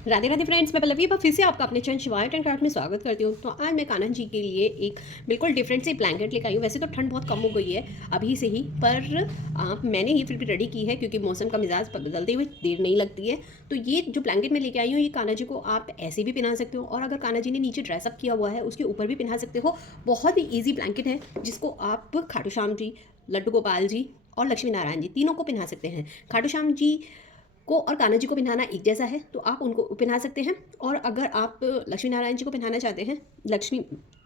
Radhe Radhe friends, मैं पल्लवी फिर से आपका अपने चैनल शिवाय टेन क्राफ्ट में स्वागत करती हूँ। तो आज मैं कान्हा जी के लिए एक बिल्कुल डिफरेंट सी ब्लैंकेट लेकर आई हूँ। वैसे तो ठंड बहुत कम हो गई है अभी से ही, पर मैंने ये फिर भी रेडी की है क्योंकि मौसम का मिजाज बदलते हुए देर नहीं लगती है। तो ये जो ब्लैंकेट मैं लेके आई हूँ, ये कान्हा जी को आप ऐसे भी पहना सकते हो, और अगर कान्हा जी ने नीचे ड्रेसअप किया हुआ है उसके ऊपर भी पहना सकते हो। बहुत ही ईजी ब्लैंकेट है जिसको आप खाटू श्याम जी, लड्डू गोपाल जी और लक्ष्मी नारायण जी तीनों को पहना सकते हैं। खाटू श्याम जी को और कान्हा जी को पहनाना एक जैसा है तो आप उनको पहना सकते हैं, और अगर आप लक्ष्मी नारायण जी को पहनाना चाहते हैं, लक्ष्मी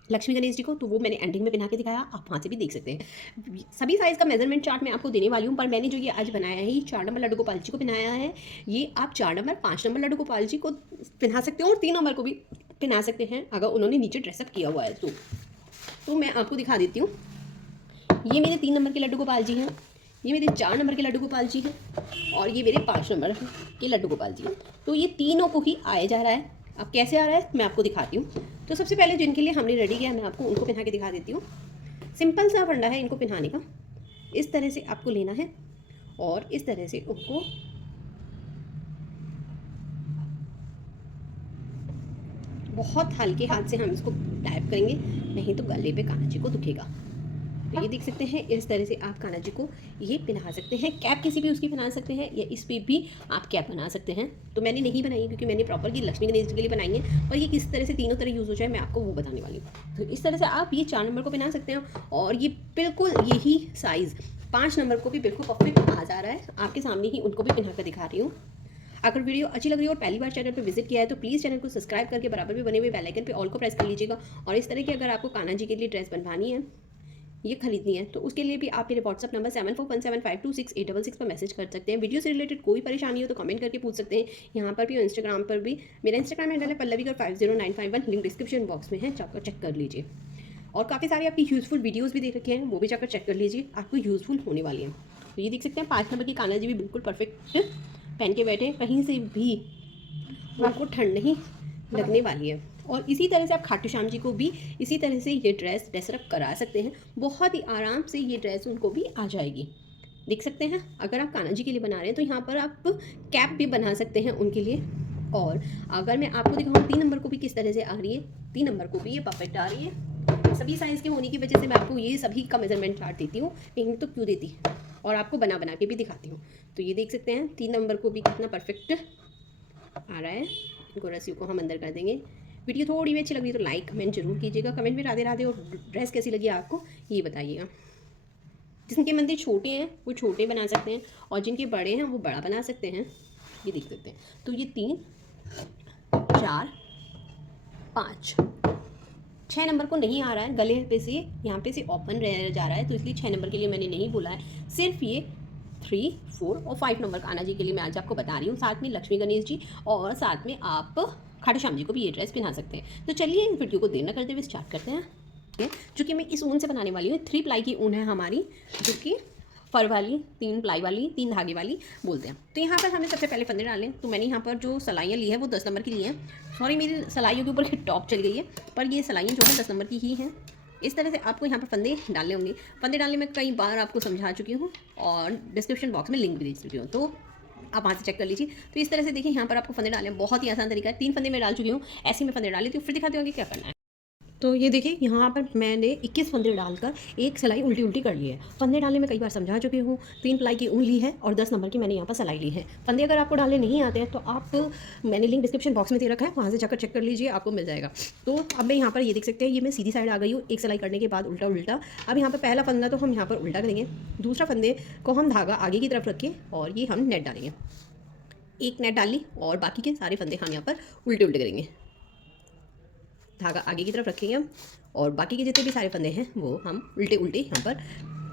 लक्ष्मी गणेश जी को, तो वो मैंने एंडिंग में पहना के दिखाया, आप वहाँ से भी देख सकते हैं। सभी साइज़ का मेजरमेंट चार्ट मैं आपको देने वाली हूँ, पर मैंने जो ये आज बनाया है ये 4 नंबर लड्डू गोपाल जी को पहनाया है। ये आप 4 नंबर 5 नंबर लड्डू गोपाल जी को पहना सकते हो और 3 नंबर को भी पहना सकते हैं अगर उन्होंने नीचे ड्रेसअप किया हुआ है तो मैं आपको दिखा देती हूँ। ये मेरे 3 नंबर के लड्डू गोपाल जी हैं, ये मेरे 4 नंबर के लड्डू गोपाल जी हैं, और ये मेरे 5 नंबर के लड्डू गोपाल जी हैं। तो ये तीनों को ही आया जा रहा है। अब कैसे आ रहा है मैं आपको दिखाती हूँ। तो सबसे पहले जिनके लिए हमने रेडी किया, मैं आपको उनको पहना के दिखा देती हूँ। सिंपल सा फंडा है इनको पहनाने का। इस तरह से आपको लेना है और इस तरह से उनको बहुत हल्के हाथ से हम इसको टाइप करेंगे, नहीं तो गले पे कान्हा जी को दुखेगा। तो ये देख सकते हैं, इस तरह से आप कान्हा जी को ये पहना सकते हैं। कैप किसी भी उसकी पहना सकते हैं, या इस पर भी आप कैप बना सकते हैं। तो मैंने नहीं बनाई क्योंकि मैंने प्रॉपर की लक्ष्मी गणेश जी के लिए बनाई है, और ये किस तरह से तीनों तरह यूज़ हो जाए मैं आपको वो बताने वाली हूँ। तो इस तरह से आप ये 4 नंबर को पहना सकते हैं, और ये बिल्कुल यही साइज़ 5 नंबर को भी बिल्कुल परफेक्ट आ जा रहा है। आपके सामने ही उनको भी पहना कर दिखा रही हूँ। अगर वीडियो अच्छी लग रही है और पहली बार चैनल पर विजिट किया है तो प्लीज़ चैनल को सब्सक्राइब करके बराबर में बने हुए बेल आइकन पे ऑल को प्रेस कर लीजिएगा। और इस तरह की अगर आपको कान्हा जी के लिए ड्रेस बनवानी है, ये खरीदनी है, तो उसके लिए भी आप मेरे व्हाट्सअप नंबर 7417526866 पर मैसेज कर सकते हैं। वीडियो से रिलेटेड कोई परेशानी हो तो कमेंट करके पूछ सकते हैं, यहाँ पर भी और इंस्टाग्राम पर भी। मेरा इंस्टाग्राम हैंडल है पल्लवीगर 50951, लिंक डिस्क्रिप्शन बॉक्स में है, जाकर चेक कर लीजिए। और काफ़ी सारे आपकी यूज़फुल वीडियोज़ भी देख रखे हैं, वो भी जाकर चेक कर लीजिए, आपको यूज़फुल होने वाली हैं। तो ये देख सकते हैं 5 नंबर की कान्हा जी भी बिल्कुल परफेक्ट पहन के बैठे, कहीं से भी आपको ठंड नहीं लगने वाली है। और इसी तरह से आप खाटू श्याम जी को भी इसी तरह से ये ड्रेसअप करा सकते हैं। बहुत ही आराम से ये ड्रेस उनको भी आ जाएगी। देख सकते हैं, अगर आप कान्हा जी के लिए बना रहे हैं तो यहाँ पर आप कैप भी बना सकते हैं उनके लिए। और अगर मैं आपको दिखाऊँ 3 नंबर को भी किस तरह से आ रही है, 3 नंबर को भी ये परफेक्ट आ रही है। सभी साइज़ के होने की वजह से मैं आपको ये सभी का मेजरमेंट चार्ट देती हूँ, नहीं तो क्यों देती, और आपको बना बना के भी दिखाती हूँ। तो ये देख सकते हैं 3 नंबर को भी कितना परफेक्ट आ रहा है। इनको रस्सियों को हम अंदर कर देंगे। वीडियो थोड़ी भी अच्छी लग रही है तो लाइक कमेंट जरूर कीजिएगा। कमेंट में राधे राधे और ड्रेस कैसी लगी आपको ये बताइएगा। जिनके मंदिर छोटे हैं वो छोटे बना सकते हैं, और जिनके बड़े हैं वो बड़ा बना सकते हैं। ये देख सकते हैं। तो ये 3 4 5 6 नंबर को नहीं आ रहा है, गले पे से यहाँ पे से ओपन रह जा रहा है, तो इसलिए 6 नंबर के लिए मैंने नहीं बोला है। सिर्फ ये 3 4 और 5 नंबर कान्हा जी के लिए मैं आज आपको बता रही हूँ। साथ में लक्ष्मी गणेश जी और साथ में आप खाटू श्याम जी को भी ये ड्रेस पहना सकते हैं। तो चलिए इस वीडियो को देर न करते हुए स्टार्ट करते हैं। जो कि मैं इस ऊन से बनाने वाली हूँ, 3 प्लाई की ऊन है हमारी, जो कि फर वाली, 3 प्लाई वाली, 3 धागे वाली बोलते हैं। तो यहाँ पर हमें सबसे पहले फंदे डालें। तो मैंने यहाँ पर जो सलाइयाँ ली है वो 10 नंबर की ली हैं। सॉरी, मेरी सलाइयों के ऊपर टॉप चल गई है, पर ये सलाइयाँ जो है 10 नंबर की ही हैं। इस तरह से आपको यहाँ पर फंदे डालने होंगे। फंदे डालने में कई बार आपको समझा चुकी हूँ, और डिस्क्रिप्शन बॉक्स में लिंक भी दे चुकी हूँ, तो आप वहाँ से चेक कर लीजिए। तो इस तरह से देखिए, यहाँ पर आपको फंदे डालने बहुत ही आसान तरीका है। 3 फंदे मैं डाल चुकी हूँ, ऐसे में फंदे डाल लेती हूँ, फिर दिखाती हूँ कि क्या करना है। तो ये देखिए, यहाँ पर मैंने 21 फंदे डालकर एक सिलाई उल्टी उल्टी कर ली है। फंदे डालने में कई बार समझा चुकी हूँ। 3 प्लाई की ऊन ली है और 10 नंबर की मैंने यहाँ पर सिलाई ली है। फंदे अगर आपको डालने नहीं आते हैं तो आप, मैंने लिंक डिस्क्रिप्शन बॉक्स में दे रखा है, वहाँ से जाकर चेक कर लीजिए, आपको मिल जाएगा। तो अब मैं यहाँ पर ये देख सकते हैं, ये मैं सीधी साइड आ गई हूँ एक सिलाई करने के बाद उल्टा उल्टा। अब यहाँ पर पहला फंदा तो हम यहाँ पर उल्टा करेंगे, दूसरा फंदे को हम धागा आगे की तरफ रखें और ये हम नेट डालेंगे। एक नेट डाल ली और बाकी के सारे फंदे हम यहाँ पर उल्टे उल्टे करेंगे। धागा आगे की तरफ रखेंगे हम, और बाकी के जितने भी सारे फंदे हैं वो हम उल्टे उल्टे यहाँ पर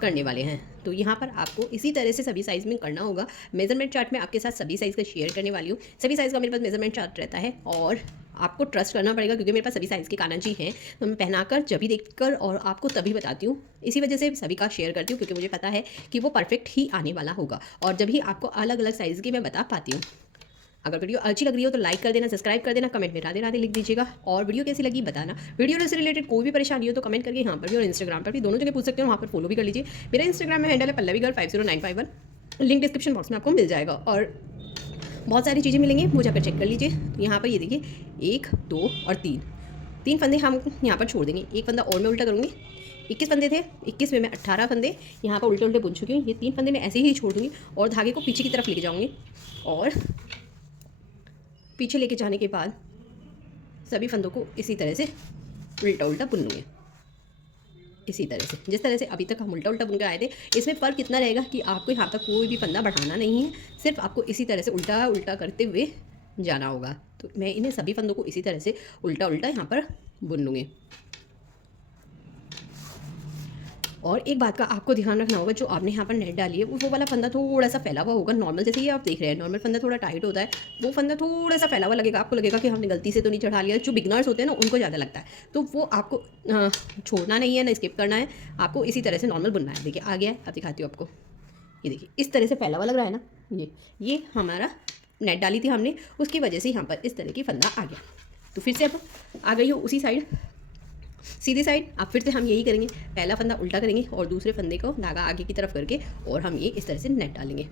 करने वाले हैं। तो यहाँ पर आपको इसी तरह से सभी साइज़ में करना होगा। मेजरमेंट चार्ट में आपके साथ सभी साइज़ का शेयर करने वाली हूँ। सभी साइज़ का मेरे पास मेजरमेंट चार्ट रहता है, और आपको ट्रस्ट करना पड़ेगा क्योंकि मेरे पास सभी साइज़ के कान्हा जी हैं। तो मैं पहनाकर जब भी देखकर और आपको तभी बताती हूँ। इसी वजह से सभी का शेयर करती हूँ क्योंकि मुझे पता है कि वो परफेक्ट ही आने वाला होगा, और जब भी आपको अलग अलग साइज़ की मैं बता पाती हूँ। अगर वीडियो अच्छी लग रही हो तो लाइक कर देना, सब्सक्राइब कर देना, कमेंट में राधे राधे लिख दीजिएगा, और वीडियो कैसी लगी बताना। वीडियो से रिलेटेड कोई भी परेशानी हो तो कमेंट करके यहाँ पर भी और इंस्टाग्राम पर भी, दोनों जगह पूछ सकते हो, वहाँ पर फॉलो भी कर लीजिए। मेरा इंस्टाग्राम में हैंडल है पल्लवीगर 50951, लिंक डिस्क्रिप्शन बॉक्स में आपको मिल जाएगा। और बहुत सारी चीज़ें मिलेंगी, वो जाकर चेक कर लीजिए। तो यहाँ पर ये देखिए 1 2 और 3 फंदे हम यहाँ पर छोड़ देंगे। एक फंदा और मैं उल्टा करूँगी। 21 फंदे थे, 21 में मैं 18 फंदे यहाँ पर उल्टे उल्टे बुन चुकी हूँ। ये 3 फंदे मैं ऐसे ही छोड़ दूँगी और धागे को पीछे की तरफ लेके जाऊँगी और पीछे लेके जाने के बाद सभी फंदों को इसी तरह से उल्टा उल्टा बुन लूँगी। इसी तरह से जिस तरह से अभी तक हम उल्टा उल्टा बुन कर आए थे। इसमें फ़र्क कितना रहेगा कि आपको यहाँ पर कोई भी फंदा बढ़ाना नहीं है, सिर्फ आपको इसी तरह से उल्टा उल्टा करते हुए जाना होगा। तो मैं इन्हें सभी फंदों को इसी तरह से उल्टा उल्टा यहाँ पर बुन लूँगी। और एक बात का आपको ध्यान रखना होगा, जो आपने यहाँ पर नेट डाली है वो वाला फंदा थोड़ा सा फैला हुआ होगा। नॉर्मल जैसे ये आप देख रहे हैं, नॉर्मल फंदा थोड़ा टाइट होता है, वो फंदा थोड़ा सा फैला हुआ लगेगा। आपको लगेगा कि हमने गलती से तो नहीं चढ़ा लिया। जो बिगनर्स होते हैं ना, उनको ज़्यादा लगता है, तो वो आपको छोड़ना नहीं है ना स्किप करना है, आपको इसी तरह से नॉर्मल बुनना है। देखिए आ गया है, अब दिखाती हूँ आपको। ये देखिए इस तरह से फैला हुआ लग रहा है ना, ये हमारा नेट डाली थी हमने, उसकी वजह से यहाँ पर इस तरह की फंदा आ गया। तो फिर से अब आ गई हो उसी साइड, सीधी साइड। अब फिर से हम यही करेंगे, पहला फंदा उल्टा करेंगे और दूसरे फंदे को धागा आगे की तरफ करके और हम ये इस तरह से नेट डालेंगे।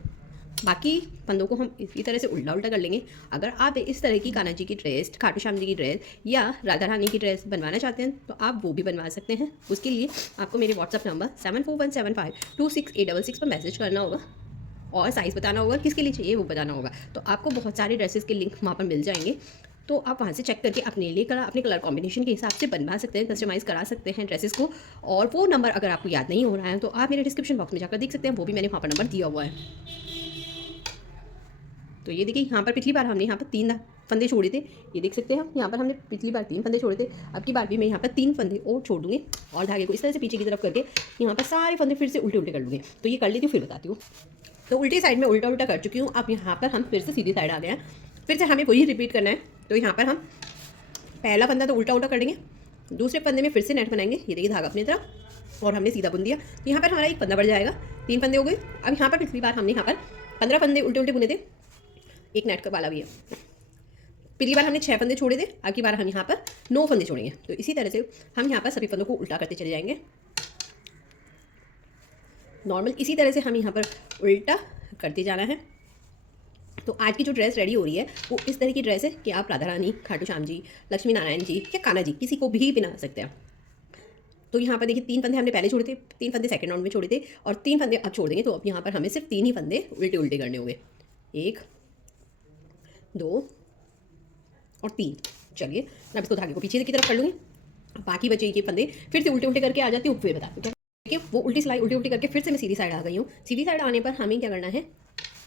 बाकी फंदों को हम इसी तरह से उल्टा उल्टा कर लेंगे। अगर आप इस तरह की कान्हा जी की ड्रेस, खाटू श्याम जी की ड्रेस या राधा रानी की ड्रेस बनवाना चाहते हैं तो आप वो भी बनवा सकते हैं। उसके लिए आपको मेरे व्हाट्सअप नंबर 7417526866 पर मैसेज करना होगा और साइज़ बताना होगा, किसके लिए चाहिए वो बताना होगा। तो आपको बहुत सारे ड्रेसेस के लिंक वहाँ पर मिल जाएंगे, तो आप वहाँ से चेक करके अपने लिए अपने कलर कॉम्बिनेशन के हिसाब से बनवा सकते हैं, कस्टमाइज़ करा सकते हैं ड्रेसेस को। और वो नंबर अगर आपको याद नहीं हो रहा है तो आप मेरे डिस्क्रिप्शन बॉक्स में जाकर देख सकते हैं, वो भी मैंने वहाँ पर नंबर दिया हुआ है। तो ये देखिए यहाँ पर पिछली बार हमने यहाँ पर 3 फंदे छोड़े थे, ये देख सकते हैं। यहाँ पर हमने पिछली बार 3 फंदे छोड़े थे, अब की बार भी मैं यहाँ पर 3 फंदे और छोड़ दूँगी और धागे को इस तरह से पीछे की तरफ करके यहाँ पर सारे फंदे फिर से उल्टे उल्टे कर लूँगी। तो ये कर लेती हूँ, फिर बताती हूँ। तो उल्टी साइड में उल्टा उल्टा कर चुकी हूँ। अब यहाँ पर हम फिर से सीधी साइड आ गए हैं, फिर से हमें वही रिपीट करना है। तो यहाँ पर हम पहला फंदा तो उल्टा उल्टा कर देंगे, दूसरे फंदे में फिर से नेट बनाएंगे। ये देखिए धागा अपनी तरफ और हमने सीधा बुन दिया। तो यहाँ पर हमारा एक फंदा बढ़ जाएगा, 3 फंदे हो गए। अब यहाँ पर पिछली बार हमने यहाँ पर 15 फंदे उल्टे उल्टे बुने थे, एक नेट का वाला भी है। पिछली बार हमने 6 फंदे छोड़े थे, अब की बार हम यहाँ पर 9 फंदे छोड़ेंगे। तो इसी तरह से हम यहाँ पर सभी फंदों को उल्टा करते चले जाएंगे। नॉर्मल इसी तरह से हम यहाँ पर उल्टा करते जाना है। तो आज की जो ड्रेस रेडी हो रही है वो इस तरह की ड्रेस है कि आप राधा रानी, खाटू श्याम जी, लक्ष्मी नारायण जी या कान्हा जी किसी को भी बना सकते हैं। तो यहाँ पर देखिए 3 फंदे हमने पहले छोड़े थे, 3 फंदे सेकंड राउंड में छोड़े थे और 3 फंदे अब छोड़ देंगे। तो अब यहाँ पर हमें सिर्फ 3 ही फंदे उल्टे उल्टे करने होंगे, 1 2 और 3। चलिए मैं इसको धागे को पीछे की तरफ कर लूँगी, बाकी बचे ये फंदे फिर से उल्टे उल्टे करके आ जाती हूँ, फिर बताती हूँ। देखिए वो उल्टी सिलाई उल्टी उल्टी करके फिर से मैं सीधी साइड आ गई हूँ। सीधी साइड आने पर हमें क्या करना है,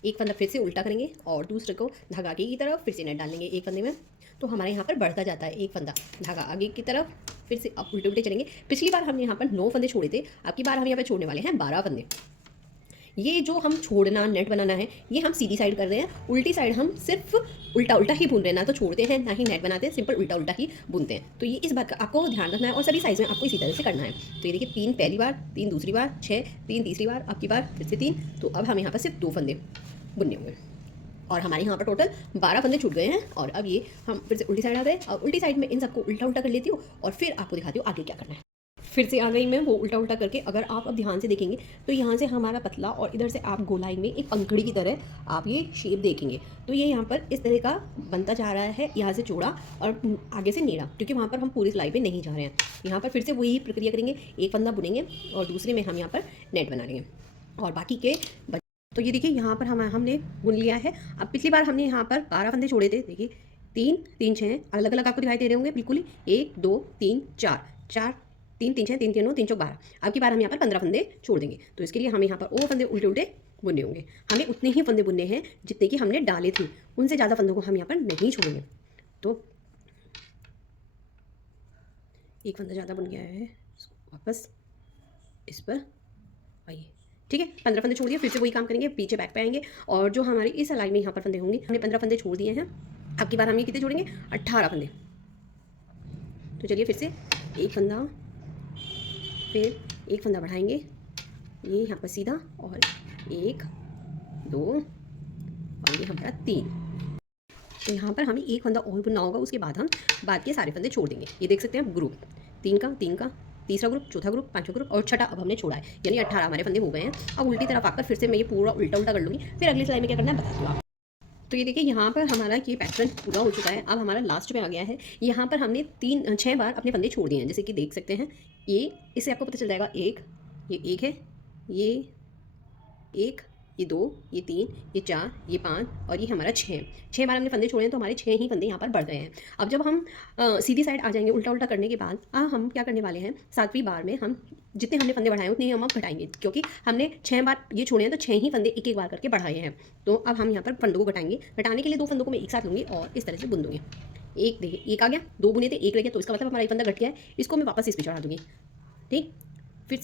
एक फंदा फिर से उल्टा करेंगे और दूसरे को धागा आगे की तरफ फिर से नेट डालेंगे एक फंदे में। तो हमारे यहाँ पर बढ़ता जाता है एक फंदा, धागा आगे की तरफ फिर से अब उल्टे उल्टे चलेंगे। पिछली बार हमने यहाँ पर 9 फंदे छोड़े थे, अब की बार हम यहाँ पर छोड़ने वाले हैं 12 फंदे। ये जो हम छोड़ना नेट बनाना है ये हम सीधी साइड कर रहे हैं, उल्टी साइड हम सिर्फ उल्टा उल्टा ही बुन रहे हैं, ना तो छोड़ते हैं ना ही नेट बनाते हैं, सिंपल उल्टा उल्टा ही बुनते हैं। तो ये इस बात का आपको ध्यान रखना है और सभी साइज़ में आपको इसी तरह से करना है। तो ये देखिए 3 पहली बार, 3 दूसरी बार, 6, 3 तीसरी बार, अब की बार फिर से 3। तो अब हम यहाँ पर सिर्फ 2 फंदे बुनने होंगे और हमारे यहाँ पर टोटल 12 फंदे छूट गए हैं। और अब ये हम फिर से उल्टी साइड आ गए और उल्टी साइड में इन सबको उल्टा उल्टा कर लेती हूँ और फिर आपको दिखाती हूँ आगे क्या करना है। फिर से आ गई मैं वो उल्टा उल्टा करके। अगर आप अब ध्यान से देखेंगे तो यहाँ से हमारा पतला और इधर से आप गोलाई में एक पंखड़ी की तरह आप ये शेप देखेंगे। तो ये यहाँ पर इस तरह का बनता जा रहा है, यहाँ से चौड़ा और आगे से नीड़ा, क्योंकि वहाँ पर हम पूरी सिलाई पे नहीं जा रहे हैं। यहाँ पर फिर से वही प्रक्रिया करेंगे, एक फंदा बुनेंगे और दूसरे में हम यहाँ पर नेट बना लेंगे और बाकी के। तो ये देखिए यहाँ पर हमने बुन लिया है। अब पिछली बार हमने यहाँ पर 12 फंदे छोड़े थे, देखिए 3 3 6 अलग अलग आपको दिखाई दे रहे होंगे बिल्कुल ही, 1 2 3 4 4 3 3 6 3 3 9 3 4 12। अब की बार हम यहाँ पर 15 फंदे छोड़ देंगे। तो इसके लिए हमें यहाँ पर वो फंदे उल्टे उल्टे बुनने होंगे। हमें उतने ही फंदे बुनने हैं जितने कि हमने डाले थे, उनसे ज़्यादा फंदों को हम यहाँ पर नहीं छोड़ेंगे। तो एक फंदा ज़्यादा बन गया है, वापस इस पर आइए, ठीक है। 15 फंदे छोड़ दिए, फिर से वही काम करेंगे, पीछे बैक पे आएंगे और जो हमारी इस सिलाई में यहाँ पर फंदे होंगे, हमने 15 फंदे छोड़ दिए हैं। अब की बार हम ये कितने छोड़ेंगे, 18 फंदे। तो चलिए फिर से एक फंदा, फिर एक फंदा बढ़ाएंगे, ये यहाँ पर सीधा और 1 2 और ये हमारा 3। तो यहाँ पर हमें एक फंदा और बुनना होगा, उसके बाद हम बाद के सारे फंदे छोड़ देंगे। ये देख सकते हैं आप, ग्रुप 3 का, तीसरा ग्रुप, चौथा ग्रुप, पांचवा ग्रुप और छठा अब हमने छोड़ा है, यानी 18 हमारे फंदे हो गए हैं। अब उल्टी तरफ आकर फिर से मैं ये पूरा उल्टा उल्टा कर लूँगी, फिर अगली सिलाई में क्या करना है बताती हूँ आप। तो ये देखिए यहाँ पर हमारा ये पैटर्न पूरा हो चुका है। अब हमारा लास्ट पे आ गया है। यहाँ पर हमने 6 बार अपने फंदे छोड़ दिए हैं, जैसे कि देख सकते हैं। ये इससे आपको पता चल जाएगा, ये एक है, ये एक, ये 2, ये 3, ये 4, ये 5 और ये हमारा 6 बार हमने फंदे छोड़े हैं, तो हमारे 6 ही फंदे यहाँ पर बढ़ गए हैं। अब जब हम सीधी साइड आ जाएंगे उल्टा उल्टा करने के बाद, हम क्या करने वाले हैं, 7वीं बार में हम जितने हमने फंदे बढ़ाए उतने ही हम अब घटाएंगे, क्योंकि हमने 6 बार ये छोड़े हैं तो 6 ही फंदे एक एक बार करके बढ़ाए हैं। तो अब हम यहाँ पर फंदों को घटाएंगे। घटाने के लिए 2 फंदों को मैं एक साथ लूँगी और इस तरह से बुन दूँगी। एक देखिए, एक आ गया, 2 बुने थे, एक रह गया, तो इसका मतलब हमारा एक फंदा घट गया है। इसको मैं वापस इस पर चढ़ा दूँगी। ठीक, फिर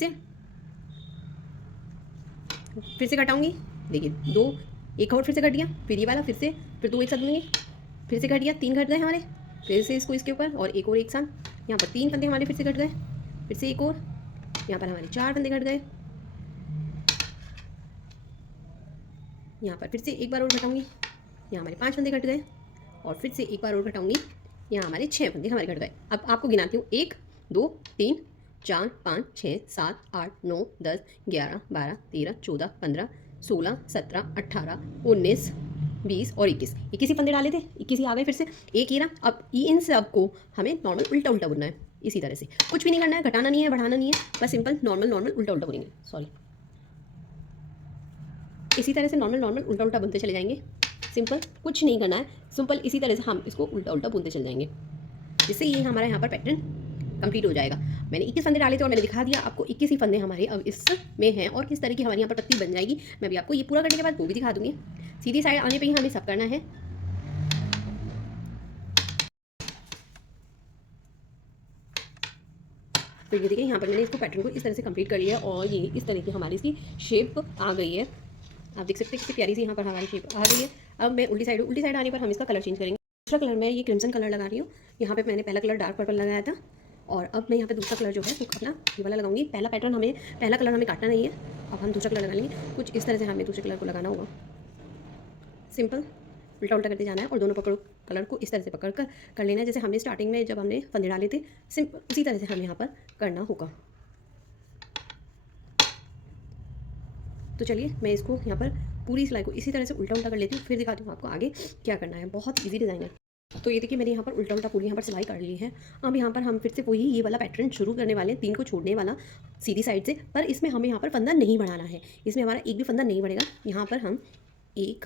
से घटाऊँगी। देखिए 2, एक और फिर से घट गया, फिर ये वाला फिर 2 एक साथ बुनेंगे, फिर से घट गया, 3 घट गए हमारे, फिर से इसको इसके ऊपर और एक और एक साथ। यहाँ पर 3 फंदे हमारे फिर से घट गए, फिर से एक और, यहाँ पर हमारे 4 फंदे घट गए। यहाँ पर फिर से एक बार और घटाऊंगी, यहाँ हमारे 5 फंदे घट गए और फिर से एक बार और घटाऊंगी, यहाँ हमारे 6 फंदे हमारे घट गए। अब आपको गिनाती हूँ, 1 2 3 4 5 6 7 8 9 10 11 12 13 14 15 16 17 18 19 20 और 21 ही फंदे डाले थे, 21 ही आ गए फिर से, एक ही ना। अब इन सब को हमें नॉर्मल उल्टा उल्टा बुनना है। इसी तरह से कुछ भी नहीं करना है, घटाना नहीं है, बढ़ाना नहीं है, बस सिंपल नॉर्मल उल्टा उल्टा बुनेंगे। इसी तरह से नॉर्मल उल्टा उल्टा बुनते चले जाएंगे। सिंपल, कुछ नहीं करना है, सिंपल इसी तरह से हम इसको उल्टा उल्टा बुनते चले जाएंगे, जिससे ये हमारा यहाँ पर पैटर्न कंप्लीट हो जाएगा। मैंने 21 फंदे डाले थे और मैंने दिखा दिया आपको 21 ही फंदे हमारे अब इसमें हैं और किस तरह की हमारी यहाँ पर पत्ती बन जाएगी। मैं भी आपको ये पूरा करने के बाद वो भी दिखा दूंगी। सीधी साइड आने पे ही हमें सब करना है। तो ये देखिए, यहाँ पर मैंने इसको पैटर्न को इस तरह से कंप्लीट कर लिया और ये इस तरह की हमारी इसकी शेप आ गई है। आप देख सकते हैं कितनी प्यारी सी यहाँ पर हमारी शेप आ गई है। अब मैं उल्टी साइड आने पर हम इसका कलर चेंज करेंगे। दूसरा कलर मैं ये क्रिम्सन कलर लगा रही हूँ। यहाँ पे मैंने पहला कलर डार्क पर्पल लगाया था और अब मैं यहाँ पे दूसरा कलर जो है तो अपना ये वाला लगाऊंगी। पहला कलर हमें काटना नहीं है। अब हम दूसरा कलर लगा लेंगे। कुछ इस तरह से हमें दूसरे कलर को लगाना होगा। सिंपल उल्टा उल्टा करते जाना है और दोनों कलर को इस तरह से पकड़ कर लेना है, जैसे हमने स्टार्टिंग में जब हमने फंदे डाले थे। सिंपल उसी तरह से हमें यहाँ पर करना होगा। तो चलिए मैं इसको यहाँ पर पूरी सिलाई को इसी तरह से उल्टा उल्टा कर लेती हूँ, फिर दिखाती हूँ आपको आगे क्या करना है। बहुत ईजी डिज़ाइन है। तो ये देखिए, मैंने यहाँ पर उल्टा उल्टा पूरी यहाँ पर सिलाई कर ली है। अब यहाँ पर हम फिर से वही ये वाला पैटर्न शुरू करने वाले हैं, 3 को छोड़ने वाला सीधी साइड से, पर इसमें हमें यहाँ पर फंदा नहीं बढ़ाना है। इसमें हमारा एक भी फंदा नहीं बढ़ेगा। यहाँ पर हम एक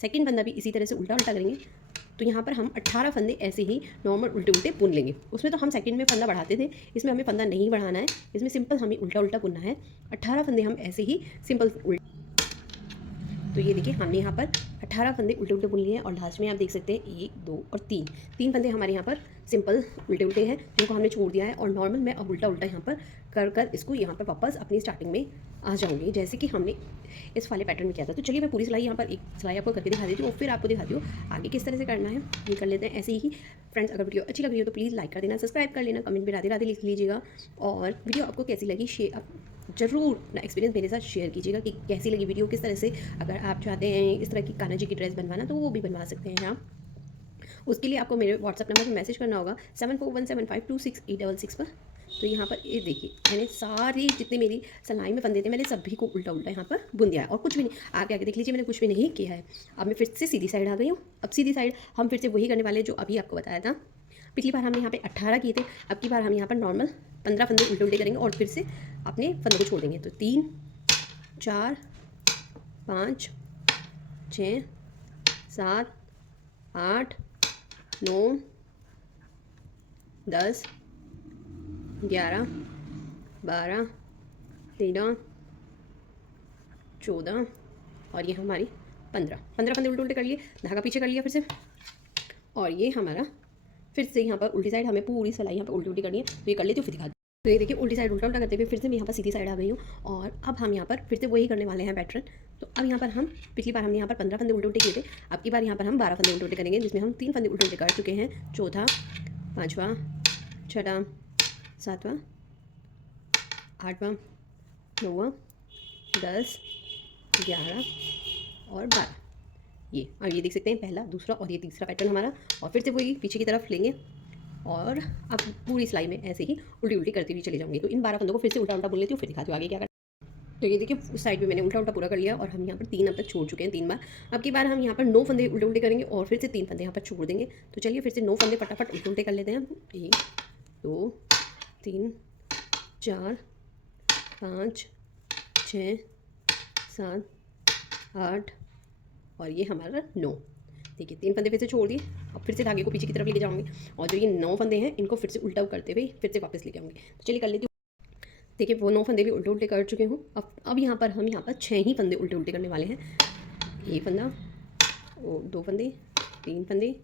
सेकंड फंदा भी इसी तरह से उल्टा उल्टा करेंगे। तो यहाँ पर हम 18 फंदे ऐसे ही नॉर्मल उल्टे उल्टे बुन लेंगे। उसमें तो हम सेकंड में फंदा बढ़ाते थे, इसमें हमें फंदा नहीं बढ़ाना है। इसमें सिंपल हमें उल्टा उल्टा बुनना है। 18 फंदे हम ऐसे ही सिंपल तो ये देखिए, हमने यहाँ पर 18 फंदे उल्टे उल्टे बुन लिए हैं और लास्ट में आप देख सकते हैं 1 2 और 3 फंदे हमारे यहाँ पर सिंपल उल्टे उल्टे हैं, जिनको हमने छोड़ दिया है। और नॉर्मल मैं अब उल्टा उल्टा यहाँ पर कर इसको यहाँ पर वापस अपनी स्टार्टिंग में आ जाऊँगी, जैसे कि हमने इस वाले पैटर्न में किया था। तो चलिए मैं पूरी सिलाई यहाँ पर एक सिलाई आपको करके दिखा देती हूँ और फिर आपको दिखाती हूँ आगे किस तरह से करना है। ये कर लेते हैं ऐसे ही। फ्रेंड्स, अगर वीडियो अच्छी लग रही हो तो प्लीज़ लाइक कर देना, सब्सक्राइब कर लेना, कमेंट में राधे राधे लिख लीजिएगा। और वीडियो आपको कैसी लगी ज़रूर अपना एक्सपीरियंस मेरे साथ शेयर कीजिएगा कि कैसी लगी वीडियो, किस तरह से अगर आप चाहते हैं इस तरह की कान्हा जी की ड्रेस बनवाना तो वो भी बनवा सकते हैं आप। उसके लिए आपको मेरे व्हाट्सअप नंबर पर मैसेज करना होगा 7417526866 पर। तो यहाँ पर ये देखिए, मैंने सारी जितने मेरी सिलाई में फंदे थे मैंने सभी को उल्टा उल्टा यहाँ पर बुन दिया है और कुछ भी नहीं। आप आगे देख लीजिए, मैंने कुछ भी नहीं किया है। अब मैं फिर से सीधी साइड आ गई हूँ। अब सीधी साइड हम फिर से वही करने वाले जो अभी आपको बताया था। पिछली बार हमने यहाँ पे 18 किए थे, अब की बार हम यहाँ पर नॉर्मल 15 फंदे उल्टे उल्टे करेंगे और फिर से अपने फंदों को छोड़ देंगे। तो 3 4 5 6 7 8 9 10 11 12 13 14 और ये हमारी 15 फंदे उल्टे उल्टे कर लिए, धागा पीछे कर लिया फिर से। और ये हमारा फिर से यहाँ पर उल्टी साइड हमें पूरी सिलाई यहाँ पर उल्टी उल्टी करनी है। तो ये कर लेती हूँ, फिर दिखा। तो ये देखिए, उल्टी साइड उल्टा उल्टा करते हुए फिर से मैं यहाँ पर सीधी साइड आ गई हूँ और अब हम यहाँ पर फिर से वही करने वाले हैं पैटर्न। तो अब यहाँ पर हम पिछली बार हमने यहाँ पर 15 फंदे उल्टे उल्टे किए थे, अब की बार यहाँ पर हम 12 फंदे उल्टे उल्टे करेंगे, जिसमें हम 3 फंदे उल्टे उल्टे कर चुके हैं। चौथा, पाँचवा, छठा, सातवां, आठवां, नौवां, 10, 11 और 12। ये और ये देख सकते हैं पहला, दूसरा और ये तीसरा पैटर्न हमारा। और फिर से वही पीछे की तरफ लेंगे और अब पूरी सिलाई में ऐसे ही उल्टी उल्टी करती हुई चली जाऊंगी। तो इन 12 फंदों को फिर से उल्टा उल्टा बुन लेती हूँ, फिर दिखाती हूँ आगे क्या करना। तो ये देखिए उस साइड में मैंने उल्टा उल्टा पूरा कर लिया और हम यहाँ पर 3 अब तक छोड़ चुके हैं 3 बार। अब की बार हम यहाँ पर 9 फंदे उल्टे उल्टे करेंगे और फिर से 3 फंदे यहाँ पर छोड़ देंगे। तो चलिए फिर से 9 फंदे फटाफट उल्टे उल्टे कर लेते हैं। 1 2 3 4 5 6 7 8 और ये हमारा 9। देखिए 3 फंदे फिर से छोड़ दिए। अब फिर से धागे को पीछे की तरफ लेके जाऊँगी और जो ये 9 फंदे हैं इनको फिर से उल्टा करते हुए फिर से वापस लेके आऊँगी। तो चलिए कर लेती हूँ। देखिए वो 9 फंदे भी उल्टे उल्टे कर चुके हूँ। अब यहाँ पर हम यहाँ पर 6 ही फंदे उल्टे उल्टे करने वाले हैं। 1 फंदा और 2 फंदे 3 फंदे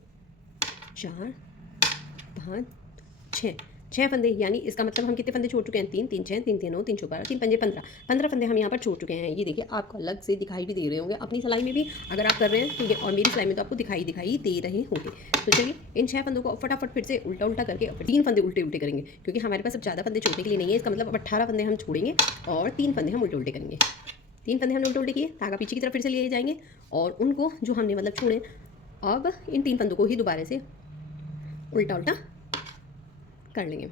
4 5 6 फंदे, यानी इसका मतलब हम कितने फंदे छोड़ चुके हैं? 3 3 6 3 3 9 3 12 3 पंजे 15 फंदे हम यहाँ पर छोड़ चुके हैं। ये देखिए आपको अलग से दिखाई भी दे रहे होंगे अपनी सिलाई में भी अगर आप कर रहे हैं, ठीक है, और मेरी सिलाई में तो आपको दिखाई दे रहे होंगे। तो चलिए इन 6 फंदों को फटाफट फिर से उल्टा उल्टा करके 3 फंदे उल्टे उल्टे करेंगे, क्योंकि हमारे पास अब ज़्यादा फंदे छोड़ने के लिए नहीं है। इसका मतलब अब 18 फंदे हम छोड़ेंगे और 3 फंदे हम उल्टे उल्टे करेंगे। 3 फंदे हमने उल्टे उल्टे किए, धागा पीछे की तरफ फिर से लिए जाएंगे और उनको जो हमने मतलब छोड़े, अब इन 3 फंदों को ही दोबारा से उल्टा उल्टा कर लेंगे।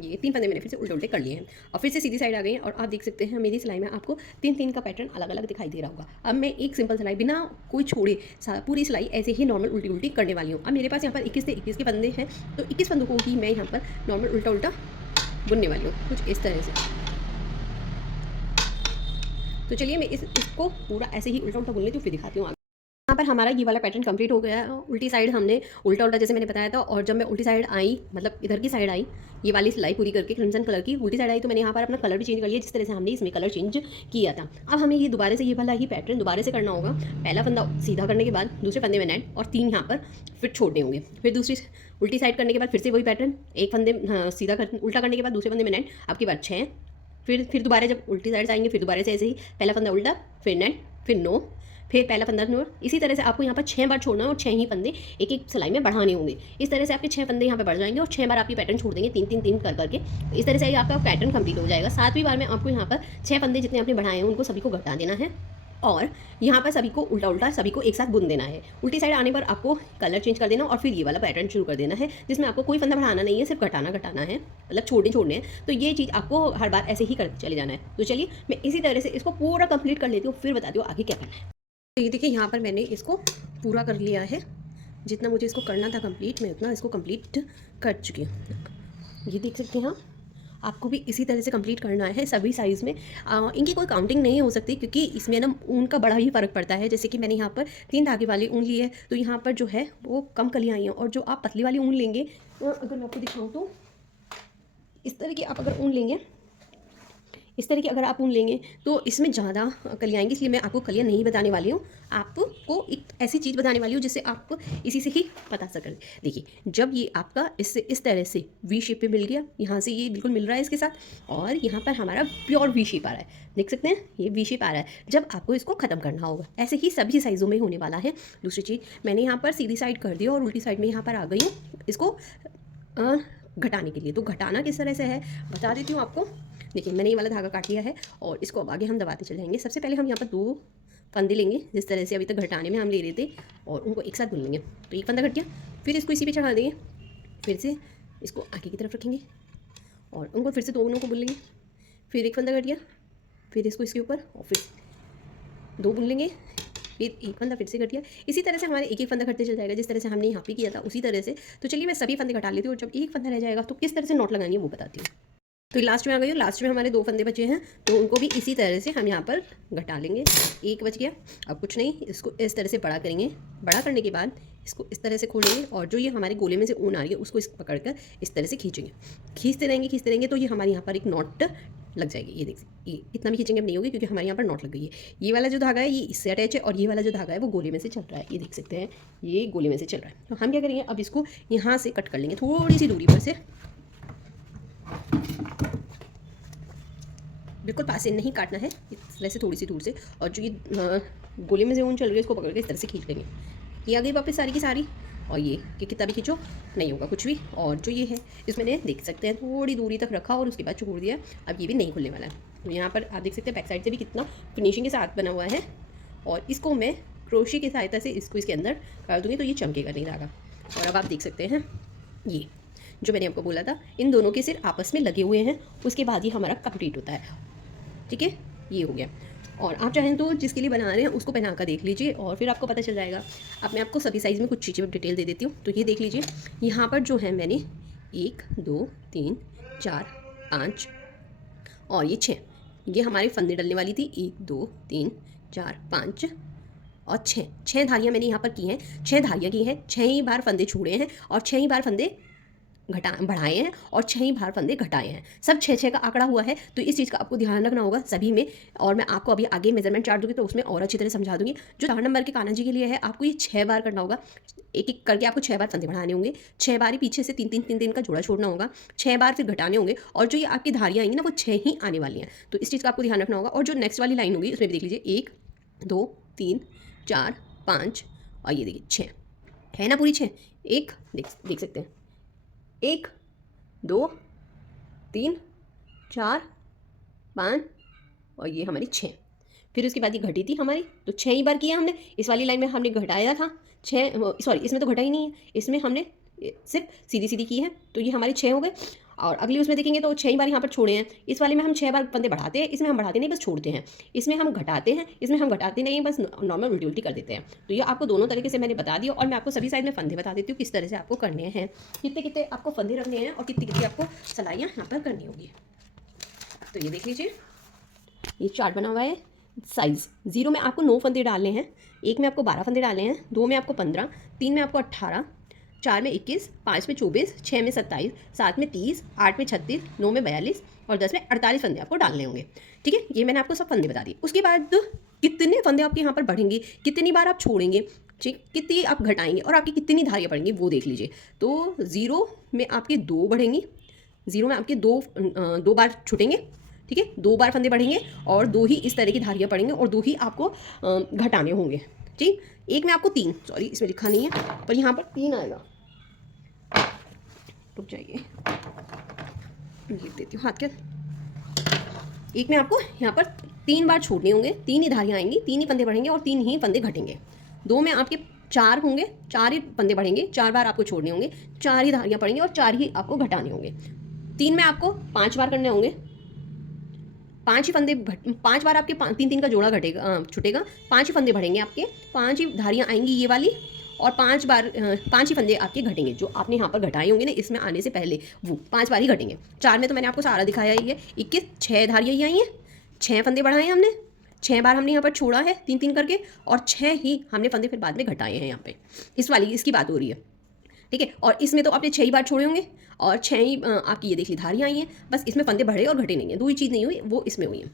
ये 3 फंदे मैंने फिर से उल्टे उल्टे कर लिए हैं और फिर से सीधी साइड आ गई हैं और आप देख सकते हैं मेरी सिलाई में आपको 3 का पैटर्न अलग अलग दिखाई दे रहा होगा। अब मैं एक सिंपल सिलाई बिना कोई छोड़े पूरी सिलाई ऐसे ही नॉर्मल उल्टी उल्टी करने वाली हूँ। अब मेरे पास यहाँ पर 21 से 21 के फंदे हैं, तो 21 फंदों को ही मैं यहाँ पर नॉर्मल उल्टा उल्टा बुनने वाली हूँ कुछ इस तरह से। तो चलिए मैं इसको पूरा ऐसे ही उल्टा उल्टा बुन लेती हूँ, फिर दिखाती हूँ। यहाँ पर हमारा ये वाला पैटर्न कंप्लीट हो गया है। उल्टी साइड हमने उल्टा उल्टा जैसे मैंने बताया था, और जब मैं उल्टी साइड आई, मतलब इधर की साइड आई, ये वाली सिलाई पूरी करके क्रिम्सन कलर की उल्टी साइड आई, तो मैंने यहाँ पर अपना कलर भी चेंज कर लिया जिस तरह से हमने इसमें कलर चेंज किया था। अब हमें ये दोबारा से ये वाला ही पैटर्न दोबारा से करना होगा। पहला फंदा सीधा करने के बाद दूसरे फंदे में नेट और 3 यहाँ पर फिर छोड़ने होंगे। फिर दूसरी उल्टी साइड करने के बाद फिर से वही पैटर्न, एक फंदे सीधा उल्टा करने के बाद दूसरे फंदे में नेट, आपके बाद 6, फिर दोबारा जब उल्टी साइड आएंगे फिर दोबारा से ऐसे ही पहला फंदा उल्टा, फिर नेट, फिर 9, फिर पहला फंदा 9। इसी तरह से आपको यहाँ पर 6 बार छोड़ना है और 6 ही फंदे एक एक सिलाई में बढ़ाने होंगे। इस तरह से आपके 6 फंदे यहाँ पे बढ़ जाएंगे और 6 बार आपकी पैटर्न छोड़ देंगे 3 कर करके। इस तरह से आपका पैटर्न कंप्लीट हो जाएगा। 7वीं बार में आपको यहाँ पर 6 फंदे जितने आपने बढ़ाए हैं उनको सभी को घटा देना है और यहाँ पर सभी को उल्टा उल्टा सभी को एक साथ बुन देना है। उल्टी साइड आने पर आपको कलर चेंज कर देना और फिर ये वाला पैटर्न शुरू कर देना है, जिसमें आपको कोई फंदा बढ़ाना नहीं है, सिर्फ घटाना है, मतलब छोड़ने हैं। तो ये चीज़ आपको हर बार ऐसे ही करते चले जाना है। तो चलिए मैं इसी तरह से इसको पूरा कंप्लीट कर लेती हूँ, फिर बताती हूँ आगे क्या करना है। तो ये देखिए यहाँ पर मैंने इसको पूरा कर लिया है। जितना मुझे इसको करना था कंप्लीट, मैं उतना इसको कंप्लीट कर चुकी हूँ। ये देख सकते हैं आपको भी इसी तरह से कंप्लीट करना है सभी साइज़ में। इनकी कोई काउंटिंग नहीं हो सकती, क्योंकि इसमें ना ऊन का बड़ा ही फ़र्क पड़ता है। जैसे कि मैंने यहाँ पर 3 धागे वाली ऊन ली है, तो यहाँ पर जो है वो कम कलियाँ आई हैं, और जो आप पतली वाली ऊन लेंगे, अगर मैं आपको दिखाऊँ तो इस तरह की आप अगर ऊन लेंगे, इस तरह की अगर आप ऊन लेंगे तो इसमें ज़्यादा कलियाँ आएंगी। इसलिए मैं आपको कलियाँ नहीं बताने वाली हूँ, आपको एक ऐसी चीज़ बताने वाली हूँ जिससे आप इसी से ही पता सकें। देखिए जब ये आपका इस तरह से वी शेप पे मिल गया, यहाँ से ये बिल्कुल मिल रहा है इसके साथ, और यहाँ पर हमारा प्योर वी शेप आ रहा है, देख सकते हैं ये वी शेप आ रहा है। जब आपको इसको ख़त्म करना होगा, ऐसे ही सभी साइज़ों में होने वाला है। दूसरी चीज़ मैंने यहाँ पर सीधी साइड कर दी और उल्टी साइड में यहाँ पर आ गई हूँ इसको घटाने के लिए। तो घटाना किस तरह से है बता देती हूँ आपको। देखिए मैंने ये वाला धागा काट लिया है और इसको अब आगे हम दबाते चले जाएंगे। सबसे पहले हम यहाँ पर 2 फंदे लेंगे, जिस तरह से अभी तक घटाने में हम ले रहे थे, और उनको एक साथ बुन लेंगे। तो एक फंदा घट गया, फिर इसको इसी पे चढ़ा देंगे, फिर से इसको आगे की तरफ रखेंगे और उनको फिर से दोनों को बुन लेंगे। फिर एक फंदा घट गया, फिर इसको इसके ऊपर और फिर 2 बुन लेंगे, फिर एक फंदा फिर से घट गया। इसी तरह से हमारे एक एक फंदा घटते चल जाएगा, जिस तरह से हमने यहाँ पे किया था उसी तरह से। तो चलिए मैं सभी फंदे घटा लेती हूँ और जब एक फंदा रह जाएगा तो किस तरह से नॉट लगानी है वो बताती हूँ। तो लास्ट में आ गई हूँ। लास्ट में हमारे 2 फंदे बचे हैं, तो उनको भी इसी तरह से हम यहाँ पर घटा लेंगे। एक बच गया, अब कुछ नहीं, इसको इस तरह से बड़ा करेंगे। बड़ा करने के बाद इसको इस तरह से खोलेंगे और जो ये हमारे गोले में से ऊन आ रही है उसको इस पकड़कर इस तरह से खींचेंगे। खींचते रहेंगे तो ये हमारे यहाँ पर एक नॉट लग जाएगी। ये देख, ये इतना भी खींचेंगे अब नहीं होगी, क्योंकि हमारे यहाँ पर नॉट लग गई है। ये वाला जो धागा है ये इससे अटैच है और ये वाला जो धागा है वो गोले में से चल रहा है। ये देख सकते हैं ये गोले में से चल रहा है। तो हम क्या करेंगे, अब इसको यहाँ से कट कर लेंगे थोड़ी सी दूरी पर से, बिल्कुल पास से नहीं काटना है, इस तरह से थोड़ी सी दूर से। और जो ये गोले में से ऊन चल रही है इसको पकड़ के इस तरह से खींच लेंगे। ये आ गई वापस सारी की सारी, और ये कि कितना भी खींचो नहीं होगा कुछ भी। और जो ये है इसमें देख सकते हैं थोड़ी दूरी तक रखा और उसके बाद छोड़ दिया। अब ये भी नहीं खुलने वाला है। तो यहाँ पर आप देख सकते हैं बैक साइड से भी कितना फिनिशिंग के साथ बना हुआ है। और इसको मैं क्रोशे की सहायता से इसको इसके अंदर कर दूँगी तो ये चमकेगा नहीं धागा। और अब आप देख सकते हैं ये जो मैंने आपको बोला था, इन दोनों के सिर आपस में लगे हुए हैं, उसके बाद ही हमारा कंप्लीट होता है। ठीक है, ये हो गया। और आप चाहें तो जिसके लिए बना रहे हैं उसको पहना कर देख लीजिए और फिर आपको पता चल जाएगा। अब मैं आपको सभी साइज़ में कुछ चीज़ें डिटेल दे देती हूँ। तो ये देख लीजिए, यहाँ पर जो है मैंने 1 2 3 4 5 और ये 6, ये हमारे फंदे डलने वाली थी। 1 2 3 4 5 और 6 धारियाँ मैंने यहाँ पर की हैं। 6 धारियाँ की हैं, 6 ही बार फंदे छोड़े हैं और 6 ही बार फंदे बढ़ाए हैं और 6 ही बार फंदे घटाए हैं। सब 6 का आंकड़ा हुआ है, तो इस चीज़ का आपको ध्यान रखना होगा सभी में। और मैं आपको अभी आगे मेजरमेंट चार्ट दूंगी तो उसमें और अच्छी तरह समझा दूंगी। जो 4 नंबर के कान्हा जी के लिए है, आपको ये 6 बार करना होगा। एक एक करके आपको 6 बार फंदे बढ़ाने होंगे, 6 बार ही पीछे से 3 का जोड़ा छोड़ना होगा, 6 बार फिर घटाने होंगे। और जो ये आपकी धारियाँ आएंगी ना, वो 6 ही आने वाली हैं। तो इस चीज़ का आपको ध्यान रखना होगा। और जो नेक्स्ट वाली लाइन होगी उसमें भी देख लीजिए, 1 2 3 4 5 और ये देखिए 6 है ना, पूरी 6। एक देख सकते हैं, 1 2 3 4 5 और ये हमारी 6। फिर उसके बाद ये घटी थी हमारी, तो 6 ही बार किया हमने। इस वाली लाइन में हमने घटाया था 6, सॉरी इसमें तो घटा ही नहीं है, इसमें हमने सिर्फ सीधी सीधी की है। तो ये हमारी 6 हो गए। और अगली उसमें देखेंगे तो 6 ही बार यहाँ पर छोड़े हैं। इस वाले में हम 6 बार फंदे बढ़ाते हैं, इसमें हम बढ़ाते नहीं, बस छोड़ते हैं। इसमें हम घटाते हैं, इसमें हम घटाते नहीं, बस नॉर्मल उल्टी उल्टी कर देते हैं। तो ये आपको दोनों तरीके से मैंने बता दिया। और मैं आपको सभी साइड में फंदे बता देती हूँ किस तरह से आपको करने हैं, कितने कितने आपको फंदे रखने हैं और कितनी कितनी आपको सलाइयाँ यहाँ पर करनी होगी। तो ये देख लीजिए, ये चार्ट बना हुआ है। साइज़ 0 में आपको 9 फंदे डालने हैं, 1 में आपको 12 फंदे डालने हैं, 2 में आपको 15, 3 में आपको 18, 4 में 21, 5 में 24, 6 में 27, 7 में 30, 8 में 36, 9 में 42 और 10 में 48 फंदे आपको डालने होंगे। ठीक है, ये मैंने आपको सब फंदे बता दिए। उसके बाद कितने फंदे आपके यहाँ पर बढ़ेंगे, कितनी बार आप छोड़ेंगे, ठीक, कितनी आप घटाएंगे और आपकी कितनी धारियाँ पड़ेंगी वो देख लीजिए। तो 0 में आपके 2 बढ़ेंगी, 0 में आपके दो बार छूटेंगे। ठीक है, 2 बार फंदे बढ़ेंगे और 2 ही इस तरह की धारियाँ पड़ेंगे और 2 ही आपको घटाने होंगे। ठीक, एक में आपको 3, सॉरी इसमें लिखा नहीं है पर यहाँ पर 3 आएगा। रुक जाइए, लिख देती हूँ हाथ के। एक में आपको यहाँ पर 3 बार छोड़ने होंगे, 3 ही धारियाँ आएंगी, 3 ही फंदे बढ़ेंगे और 3 ही फंदे घटेंगे। 2 में आपके 4 होंगे, 4 ही फंदे बढ़ेंगे, 4 बार आपको छोड़ने होंगे, 4 ही धारियाँ पड़ेंगी और 4 ही आपको घटाने होंगे। 3 में आपको 5 बार करने होंगे, 5 ही फंदे 5 बार आपके 3 का जोड़ा घटेगा, छूटेगा, 5 ही फंदे बढ़ेंगे आपके, 5 ही धारियाँ आएंगी ये वाली और 5 बार 5 ही फंदे आपके घटेंगे। जो आपने यहाँ पर घटाए होंगे ना इसमें आने से पहले, वो 5 बार ही घटेंगे। 4 में तो मैंने आपको सारा दिखाया ही है। 21 6 धारियाँ ही आई हैं, 6 फंदे बढ़ाए हैं हमने, 6 बार हमने यहाँ पर छोड़ा है 3 करके और 6 ही हमने फंदे फिर बाद में घटाए हैं यहाँ पे। इस वाली इसकी बात हो रही है। ठीक है, और इसमें तो आपने 6 ही बार छोड़े होंगे और 6 ही आपकी ये देख ली धारियाँ आई हैं। बस इसमें फंदे बढ़े और घटे नहीं है, 2 ही चीज़ नहीं हुई, वो इसमें हुई है।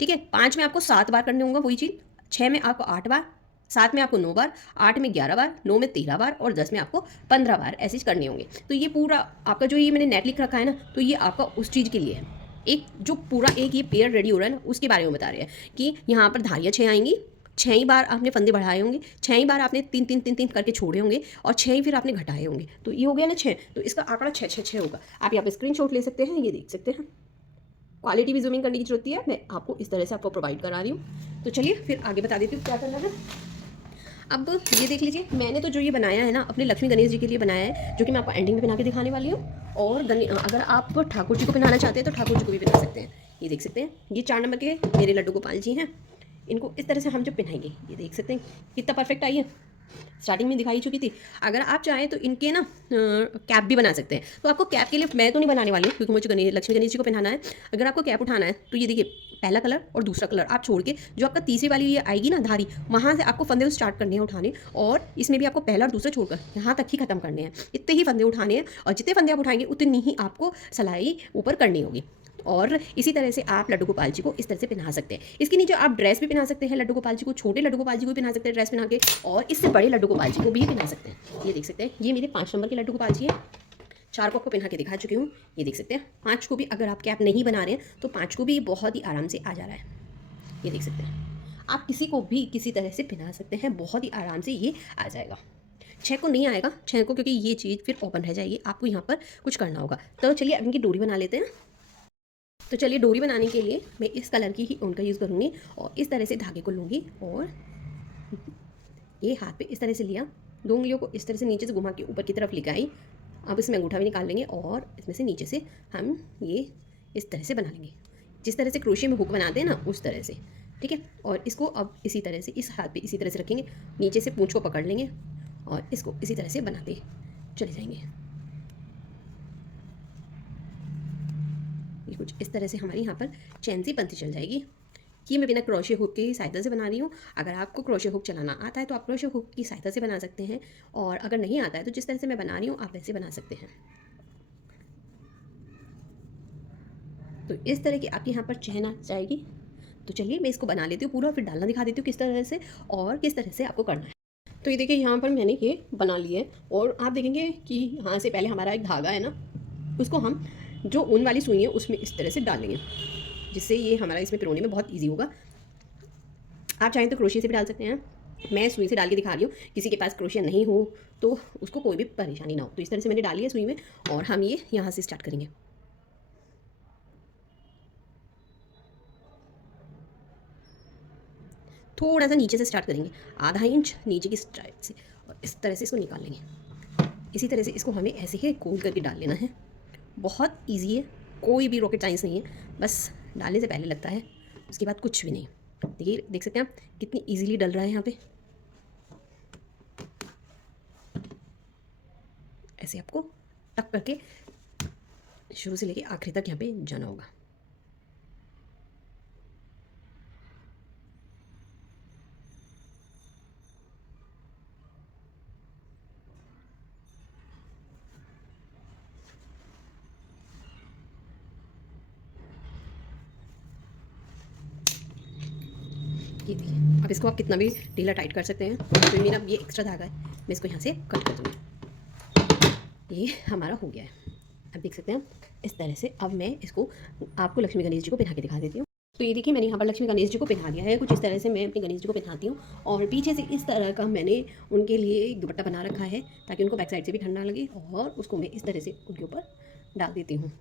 ठीक है, 5 में आपको 7 बार करने होंगे वही चीज़, 6 में आपको 8 बार, 7 में आपको 9 बार, 8 में 11 बार, 9 में 13 बार और 10 में आपको 15 बार ऐसे करने होंगे। तो ये पूरा आपका जो ये मैंने नेट लिख रखा है ना, तो ये आपका उस चीज़ के लिए है। एक जो पूरा एक ये पेयर रेडी हो रहा है ना, उसके बारे में बता रहे हैं कि यहाँ पर धारियाँ 6 आएंगी, 6 ही बार आपने फंदे बढ़ाए होंगे, 6 ही बार आपने 3 करके छोड़े होंगे और 6 ही फिर आपने घटाए होंगे। तो ये हो गया ना 6, तो इसका आंकड़ा 6 होगा। आप यहाँ पर स्क्रीनशॉट ले सकते हैं, ये देख सकते हैं। क्वालिटी भी जूमिंग करने की जरूरत है, मैं आपको इस तरह से आपको प्रोवाइड करा रही हूँ। तो चलिए फिर आगे बता देती हूँ क्या करना है। अब ये देख लीजिए, मैंने तो जो ये बनाया है ना अपने लक्ष्मी गणेश जी के लिए बनाया है, जो कि मैं आपको एंडिंग में पहना के दिखाने वाली हूँ। और अगर आप ठाकुर जी को पहनाना चाहते हैं तो ठाकुर जी को भी पहना सकते हैं। ये देख सकते हैं, ये 4 नंबर के मेरे लड्डू गोपाल जी हैं। इनको इस तरह से हम जब पहनाएंगे, ये देख सकते हैं कितना परफेक्ट आई है। स्टार्टिंग में दिखाई चुकी थी। अगर आप चाहें तो इनके ना कैप भी बना सकते हैं। तो आपको कैप के लिए मैं तो नहीं बनाने वाली हूँ क्योंकि मुझे लक्ष्मी गणेश जी को पहनाना है। अगर आपको कैप उठाना है तो ये देखिए, पहला कलर और दूसरा कलर आप छोड़ के जो आपका तीसरी वाली ये आएगी ना धारी, वहाँ से आपको फंदे स्टार्ट करने हैं उठाने। और इसमें भी आपको पहला और दूसरा छोड़कर यहाँ तक ही खत्म करने हैं। इतने ही फंदे उठाने हैं और जितने फंदे आप उठाएंगे उतनी ही आपको सलाई ऊपर करनी होगी। और इसी तरह से आप लड्डू गोपाल जी को इस तरह से पहना सकते हैं। इसके नीचे आप ड्रेस भी पहना सकते हैं लड्डू गोपाल जी को, छोटे लड्डू गोपाल जी को भी पहना सकते हैं ड्रेस पहना के, और इससे बड़े लड्डू गोपाल जी को भी पहना सकते हैं। ये देख सकते हैं, ये मेरे 5 नंबर के लड्डू गोपाल जी हैं। 4 को आपको पहना के दिखा चुकी हूँ, ये देख सकते हैं। 5 को भी अगर आप कैप नहीं बना रहे हैं तो 5 को भी बहुत ही आराम से आ जा रहा है। ये देख सकते हैं, आप किसी को भी किसी तरह से पहना सकते हैं, बहुत ही आराम से ये आ जाएगा। 6 को नहीं आएगा, 6 को क्योंकि ये चीज़ फिर ओपन रह जाएगी, आपको यहाँ पर कुछ करना होगा। तो चलिए अब इनकी डोरी बना लेते हैं। तो चलिए डोरी बनाने के लिए मैं इस कलर की ही ऊन का यूज़ करूँगी और इस तरह से धागे को लूँगी और ये हाथ पे इस तरह से लिया, 2 उंगलियों को इस तरह से नीचे से घुमा के ऊपर की तरफ लगाई अब इसमें अंगूठा भी निकाल लेंगे और इसमें से नीचे से हम ये इस तरह से बना लेंगे, जिस तरह से क्रोशे में हुक बनाते हैं ना उस तरह से, ठीक है। और इसको अब इसी तरह से इस हाथ पे इसी तरह से रखेंगे, नीचे से पूंछ को पकड़ लेंगे और इसको इसी तरह से बनाते चले जाएंगे। ये कुछ इस तरह से हमारी यहाँ पर चैन सी बनती चल जाएगी। ये मैं बिना क्रोशे हुक की सहायता से बना रही हूँ। अगर आपको क्रोशे हुक चलाना आता है तो आप क्रोशे हुक की सहायता से बना सकते हैं, और अगर नहीं आता है तो जिस तरह से मैं बना रही हूँ आप वैसे बना सकते हैं। तो इस तरह की आपकी यहाँ पर चैन आ जाएगी। तो चलिए मैं इसको बना लेती हूँ पूरा, फिर डालना दिखा देती हूँ किस तरह से और किस तरह से आपको करना है। तो ये देखिए यहाँ पर मैंने ये बना लिया है, और आप देखेंगे कि यहाँ से पहले हमारा एक धागा है ना, उसको हम जो ऊन वाली सुई है उसमें इस तरह से डालेंगे, जिससे ये हमारा इसमें पिरोने में बहुत ईजी होगा। आप चाहें तो क्रोशिया से भी डाल सकते हैं, मैं सुई से डाल के दिखा रही हूँ। किसी के पास क्रोशिया नहीं हो तो उसको कोई भी परेशानी ना हो। तो इस तरह से मैंने डाली है सुई में, और हम ये यहाँ से स्टार्ट करेंगे। थोड़ा सा नीचे से स्टार्ट करेंगे, आधा इंच नीचे की साइड से, और इस तरह से इसको निकाल लेंगे। इसी तरह से इसको हमें ऐसे ही गोल करके डाल लेना है। बहुत ईजी है, कोई भी रॉकेट साइंस नहीं है, बस डालने से पहले लगता है, उसके बाद कुछ भी नहीं। देखिए, देख सकते हैं आप कितनी ईजिली डल रहा है यहाँ पे। ऐसे आपको टक करके शुरू से लेके आखिरी तक यहाँ पे जाना होगा। ये देखिए, अब इसको आप कितना भी ढीला टाइट कर सकते हैं। तो मेरा ये एक्स्ट्रा धागा है, मैं इसको यहाँ से कट कर दूँगी। ये हमारा हो गया है। अब देख सकते हैं इस तरह से। अब मैं इसको आपको लक्ष्मी गणेश जी को पहना के दिखा देती हूँ। तो ये देखिए, मैंने यहाँ पर लक्ष्मी गणेश जी को पहना दिया है। कुछ इस तरह से मैं अपने गणेश जी को पहनाती हूँ, और पीछे से इस तरह का मैंने उनके लिए एक दुपट्टा बना रखा है, ताकि उनको बैक साइड से भी ठंडा लगे, और उसको मैं इस तरह से उनके ऊपर डाल देती हूँ।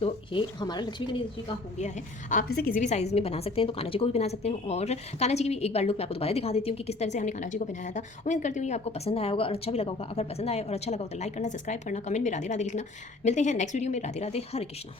तो ये हमारा लक्ष्मी गणेश जी का हो गया है। आप इसे किसी भी साइज़ में बना सकते हैं, तो कान्हा जी को भी बना सकते हैं। और कान्हा जी की भी एक बार लुक मैं आपको दोबारा दिखा देती हूँ कि किस तरह से हमने कान्हा जी को पहनाया था। उम्मीद करती हूँ ये आपको पसंद आया होगा और अच्छा भी लगा होगा। अगर पसंद आया और अच्छा लगा हो तो लाइक करना, सब्सक्राइब करना, कमेंट में राधे राधे लिखना। मिलते हैं नेक्स्ट वीडियो में। राधे राधे, हरे कृष्णा।